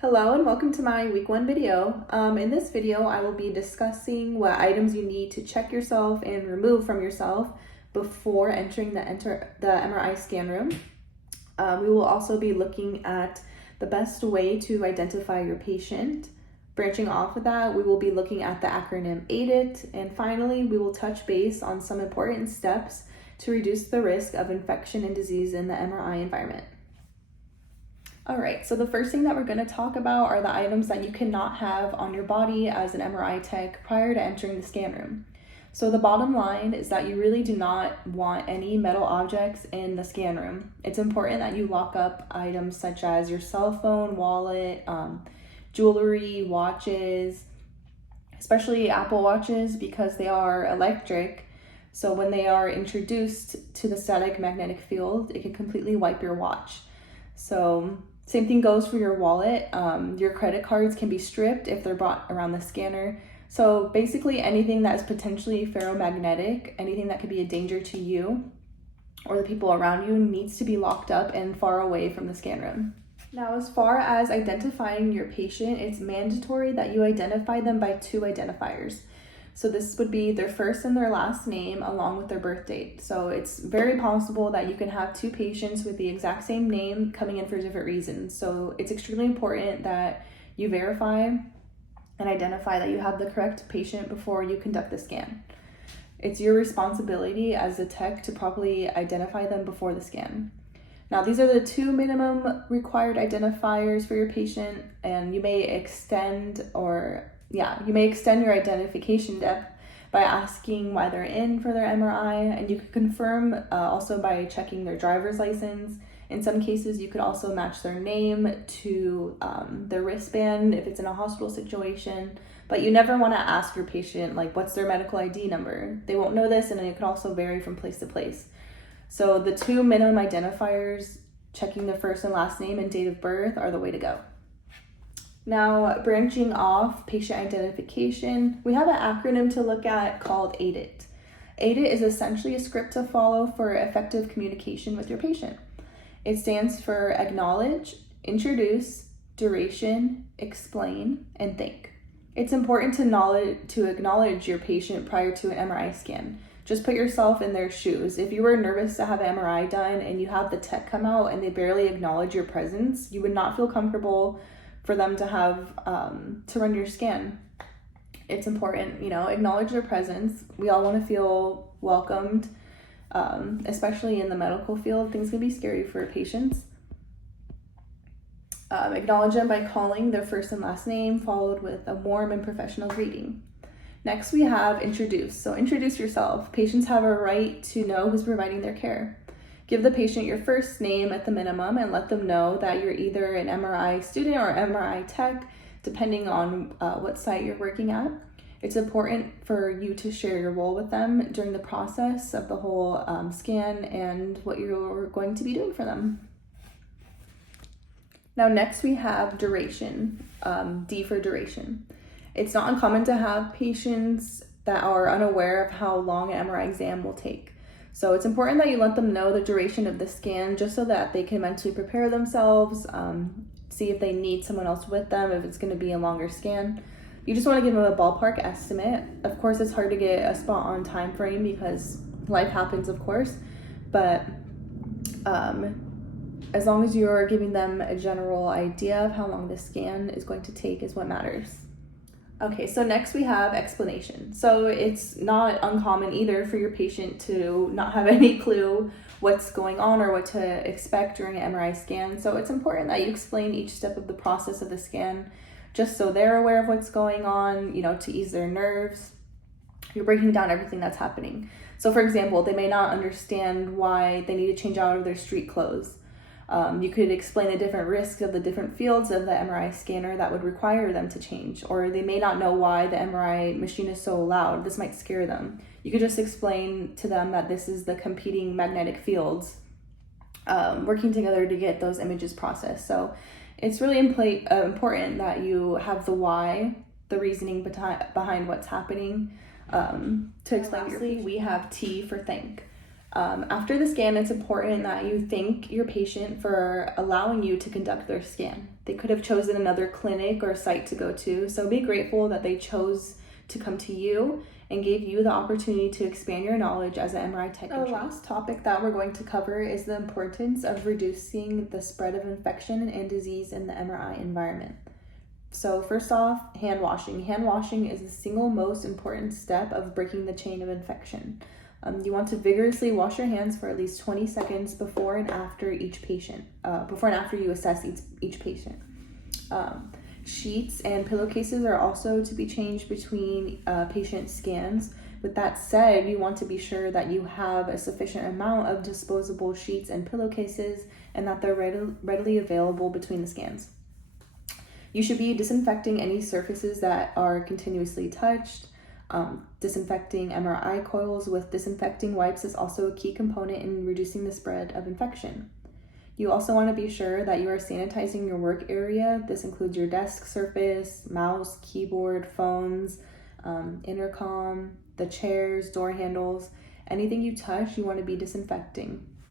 Hello and welcome to my week 1 video. In this video, I will be discussing what items you need to check yourself and remove from yourself before entering the MRI scan room. We will also be looking at the best way to identify your patient. Branching off of that, we will be looking at the acronym AIDIT, and finally, we will touch base on some important steps to reduce the risk of infection and disease in the MRI environment. All right, so the first thing that we're going to talk about are the items that you cannot have on your body as an MRI tech prior to entering the scan room. So the bottom line is that you really do not want any metal objects in the scan room. It's important that you lock up items such as your cell phone, wallet, jewelry, watches, especially Apple Watches because they are electric. So when they are introduced to the static magnetic field, it can completely wipe your watch. So same thing goes for your wallet. Your credit cards can be stripped if they're brought around the scanner. So basically anything that is potentially ferromagnetic, anything that could be a danger to you or the people around you needs to be locked up and far away from the scan room. Now, as far as identifying your patient, it's mandatory that you identify them by 2 identifiers. So this would be their first and their last name along with their birth date. So it's very possible that you can have 2 patients with the exact same name coming in for different reasons. So it's extremely important that you verify and identify that you have the correct patient before you conduct the scan. It's your responsibility as a tech to properly identify them before the scan. Now, these are the 2 minimum required identifiers for your patient, and you may extend your identification depth by asking why they're in for their MRI, and you could confirm also by checking their driver's license. In some cases, you could also match their name to their wristband if it's in a hospital situation, but you never want to ask your patient, like, what's their medical ID number? They won't know this, and it could also vary from place to place. So the 2 minimum identifiers, checking the first and last name and date of birth, are the way to go. Now, branching off patient identification, we have an acronym to look at called AIDIT. AIDIT is essentially a script to follow for effective communication with your patient. It stands for acknowledge, introduce, duration, explain, and thank. It's important to acknowledge your patient prior to an MRI scan. Just put yourself in their shoes. If you were nervous to have an MRI done and you have the tech come out and they barely acknowledge your presence, you would not feel comfortable for them to have to run your scan. It's important, acknowledge their presence. We all want to feel welcomed, especially in the medical field. Things can be scary for patients. Acknowledge them by calling their first and last name, followed with a warm and professional greeting. Next, we have introduce. So introduce yourself. Patients have a right to know who's providing their care. Give the patient your first name at the minimum and let them know that you're either an MRI student or MRI tech, depending on what site you're working at. It's important for you to share your role with them during the process of the whole scan and what you're going to be doing for them. Now, next we have duration, D for duration. It's not uncommon to have patients that are unaware of how long an MRI exam will take. So it's important that you let them know the duration of the scan just so that they can mentally prepare themselves, see if they need someone else with them, if it's going to be a longer scan. You just want to give them a ballpark estimate. Of course, it's hard to get a spot on time frame because life happens, of course, but as long as you're giving them a general idea of how long the scan is going to take is what matters. Okay, so next we have explanation. So it's not uncommon either for your patient to not have any clue what's going on or what to expect during an MRI scan. So it's important that you explain each step of the process of the scan just so they're aware of what's going on, to ease their nerves. You're breaking down everything that's happening. So for example, they may not understand why they need to change out of their street clothes. You could explain the different risks of the different fields of the MRI scanner that would require them to change, or they may not know why the MRI machine is so loud. This might scare them. You could just explain to them that this is the competing magnetic fields working together to get those images processed. So it's really important that you have the why, the reasoning behind what's happening to explain. Lastly, we have T for thank. After the scan, it's important that you thank your patient for allowing you to conduct their scan. They could have chosen another clinic or site to go to, so be grateful that they chose to come to you and gave you the opportunity to expand your knowledge as an MRI technician. The last topic that we're going to cover is the importance of reducing the spread of infection and disease in the MRI environment. So first off, hand washing. Hand washing is the single most important step of breaking the chain of infection. You want to vigorously wash your hands for at least 20 seconds before and after each patient, before and after you assess each patient. Sheets and pillowcases are also to be changed between patient scans. With that said, you want to be sure that you have a sufficient amount of disposable sheets and pillowcases and that they're readily available between the scans. You should be disinfecting any surfaces that are continuously touched. Disinfecting MRI coils with disinfecting wipes is also a key component in reducing the spread of infection. You also want to be sure that you are sanitizing your work area. This includes your desk surface, mouse, keyboard, phones, intercom, the chairs, door handles. Anything you touch, you want to be disinfecting.